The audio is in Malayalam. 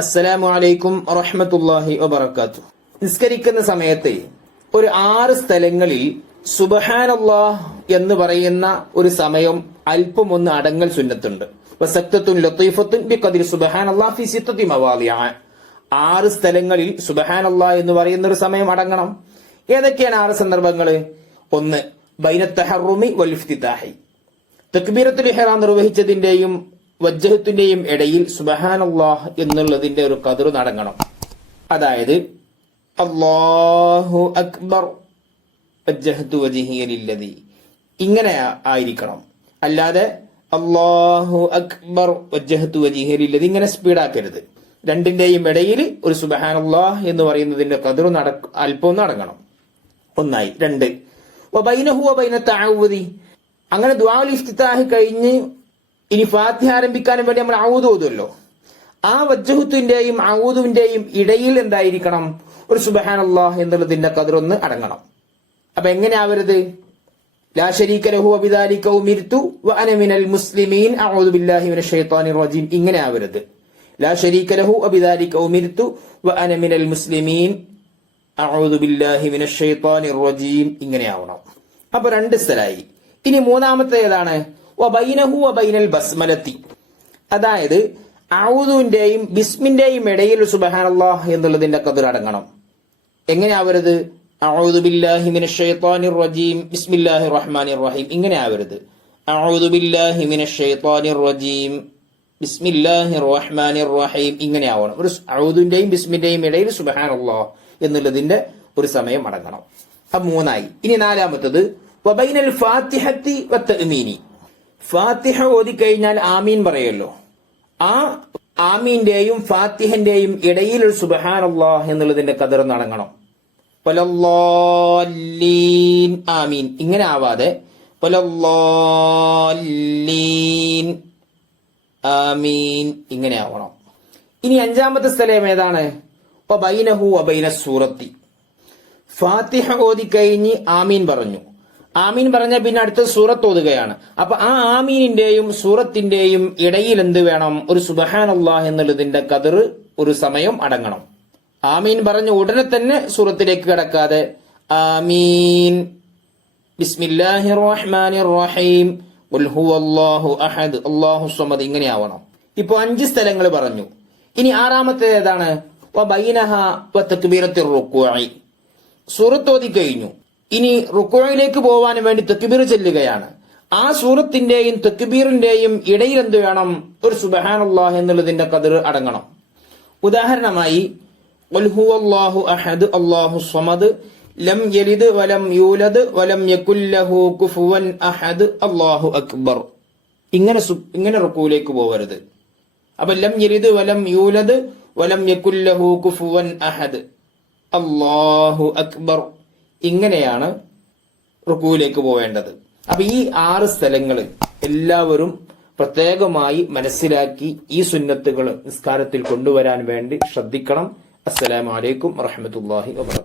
അസ്സലാമു അലൈക്കും വറഹ്മത്തുള്ളാഹി വബറകാതുഹു. നിസ്കരിക്കുന്ന സമയത്ത് ഒരു 6 സ്ഥലങ്ങളിൽ സുബ്ഹാനല്ലാഹ് എന്ന് പറയുന്ന ഒരു സമയം അല്പം ഒന്ന് അടങ്ങൽ സുന്നത്തുണ്ട്. വസക്തത്തുൻ ലത്തീഫത്തുൻ ബിഖദ്രി സുബ്ഹാനല്ലാഹ് ഫി സിത്തത്തി മവാദിഅ. 6 സ്ഥലങ്ങളിൽ സുബ്ഹാനല്ലാഹ് എന്ന് പറയുന്ന ഒരു സമയം അടങ്ങണം. ഏതൊക്കെയാണ് 6 സന്ദർഭങ്ങൾ? 1. ബൈന തഹറുമി വൽ ഇഫ്തിതാഹി. തക്ബീറത്തുൽ ഇഹ്റാം നിർവഹിച്ചതിന്റെയും വജ്ജഹത്തിന്റെയും ഇടയിൽ സുബ്ഹാനല്ലാഹ് എന്നുള്ളതിന്റെ ഒരു ഖദർ നടങ്ങണം. അതായത് അല്ലാഹു അക്ബർ വജ്ജഹതു വജ്ഹിയ ലില്ലദി, ഇങ്ങനെ ആയിരിക്കണം. അല്ലാതെ അല്ലാഹു അക്ബർ വജ്ജഹതു വജ്ഹിയ ലില്ലദി ഇങ്ങനെ സ്പീഡാക്കരുത്. രണ്ടിന്റെയും ഇടയിൽ ഒരു സുബ്ഹാനല്ലാഹ് എന്ന് പറയുന്നതിന്റെ ഖദർ അല്പം നടങ്ങണം. 1. 2. വബൈനഹു വബൈന തഅവ്വുദി. അങ്ങനെ ദുആഉൽ ഇഫ്തിതാഹ് കഴിഞ്ഞ് ഇനി ഫാത്തിഹ ആരംഭിക്കാനും വേണ്ടി നമ്മൾ ഔദു ഓതുമല്ലോ, ആ വജ്ജഹത്തിന്റെയും ഔദുവിന്റെയും ഇടയിൽ എന്തായിരിക്കണം? ഒരു സുബ്ഹാനല്ലാഹ് എന്നുള്ളതിന്റെ ഖദർ ഒന്ന് അടങ്ങണം. അപ്പൊ എങ്ങനെ ആവരുത്? ലാ ശരീക ലഹു വബിദാലിക ഉമിർതു വഅന മിനൽ മുസ്ലിമീൻ അഊദു ബില്ലാഹി മിനശ് ശൈത്വാനിർ റജീം, ഇങ്ങനെ ആവരുത്. ലാ ശരീക ലഹു വബിദാലിക ഉമിർതു വഅന മിനൽ മുസ്ലിമീൻ അഊദു ബില്ലാഹി മിനശ് ശൈത്വാനിർ റജീം, ഇങ്ങനെ ആവണം. അപ്പൊ 2 സ്ഥലമായി. ഇനി മൂന്നാമത്തെ ഏതാണ്? വബൈനഹു വബൈനൽ ബസ്മലത്തി. അതായത് ഔദുവിന്റെയും ബിസ്മിന്റെയും ഇടയിൽ സുബ്ഹാനല്ലാഹ് എന്നുള്ളതിന്റെ ഖദർ അടങ്ങണം. എങ്ങനെ ആവരുത്? അഊദു ബില്ലാഹി മിനശ് ശൈത്വാനിർ റജീം ബിസ്മില്ലാഹിർ റഹ്മാനിർ റഹീം, ഇങ്ങനെ ആവരുത്. അഊദു ബില്ലാഹി മിനശ് ശൈത്വാനിർ റജീം ബിസ്മില്ലാഹിർ റഹ്മാനിർ റഹീം, ഇങ്ങനെ ആവണം. ഒരു ഔദുവിന്റെയും ബിസ്മിന്റെയും ഇടയിൽ സുബ്ഹാനല്ലാഹ് എന്നുള്ളതിന്റെ ഒരു സമയം അടങ്ങണം. അപ്പൊ 3 ഇനി 4-മത്തത് വബൈനൽ ഫാത്തിഹത്തി വത്തഅ്മീനി. ഫാത്തിഹ ഓതി കഴിഞ്ഞാൽ ആമീൻ പറയല്ലോ, ആ ആമീന്റെയും ഫാത്തിഹന്റെയും ഇടയിൽ ഒരു സുബ്ഹാനല്ലാഹ് എന്നുള്ളതിന്റെ ഖദർ നടങ്ങണം. വലല്ലാലീൻ ആമീൻ, ഇങ്ങനെ ആവാതെ വലല്ലാലീൻ ആമീൻ, ഇങ്ങനെ ആവണം. ഇനി 5-മത്തെ സ്ഥലം ഏതാണ്? വബൈനഹു വബൈന സൂറത്തി. ഫാത്തിഹ ഓതി കഴിഞ്ഞ് ആമീൻ പറഞ്ഞു, ആമീൻ പറഞ്ഞ പിന്നെ അടുത്ത സൂറത്ത് ഓതുകയാണ്. അപ്പൊ ആ ആമീനിന്റെയും സൂറത്തിന്റെയും ഇടയിൽ എന്ത് വേണം? ഒരു സുബ്ഹാനല്ലാഹ് എന്നുള്ളതിന്റെ ഖദർ ഒരു സമയം അടങ്ങണം. ആമീൻ പറഞ്ഞ ഉടനെ തന്നെ സൂറത്തിലേക്ക് കടക്കാതെ ആമീൻ ബിസ്മില്ലാഹിർ റഹ്മാനിർ റഹീം ഖുൽ ഹുവല്ലാഹു അഹദ് അല്ലാഹു സ്വമദ്, ഇങ്ങനെ ആവണം. ഇപ്പൊ 5 സ്ഥലങ്ങൾ പറഞ്ഞു. ഇനി 6-മത്തെ ഏതാണ്? വബൈനഹ വതക്ബീറത്തുർ റുകൂഇ. സൂറത്ത് ഓതി കഴിഞ്ഞു, ഇനി റുക്കൂഇലേക്ക് പോവാൻ വേണ്ടി തക്ബീർ ചൊല്ലുകയാണ്. ആ സൂറത്തിന്റെയും തക്ബീറിന്റെയും ഇടയിൽ എന്ത് വേണം? ഒരു സുബ്ഹാനല്ലാഹ് എന്നുള്ളതിന്റെ ഖദർ അടങ്ങണം. ഉദാഹരണമായി ഖുൽ ഹുവല്ലാഹു അഹദ് അല്ലാഹു സ്വമദ് ലം യലിദ് വലം യൂലദ് വലം യകുൽ ലഹു കുഫുവൻ അഹദ് അല്ലാഹു അക്ബർ, ഇങ്ങനെ റുക്കൂഇലേക്ക് പോവരുത്. അപ്പൊ ലം യലിദ് വലം യൂലദ് വലം യകുൽ ലഹു കുഫുവൻ അഹദ് അല്ലാഹു അക്ബർ, ഇങ്ങനെയാണ് റുക്കൂയിലേക്ക് പോവേണ്ടത്. അപ്പൊ ഈ 6 സ്ഥലങ്ങൾ എല്ലാവരും പ്രത്യേകമായി മനസ്സിലാക്കി ഈ സുന്നത്തുകൾ നിസ്കാരത്തിൽ കൊണ്ടുവരാൻ വേണ്ടി ശ്രദ്ധിക്കണം. അസ്സലാമു അലൈക്കും വറഹ്മത്തുള്ളാഹി വബറകാതുഹു.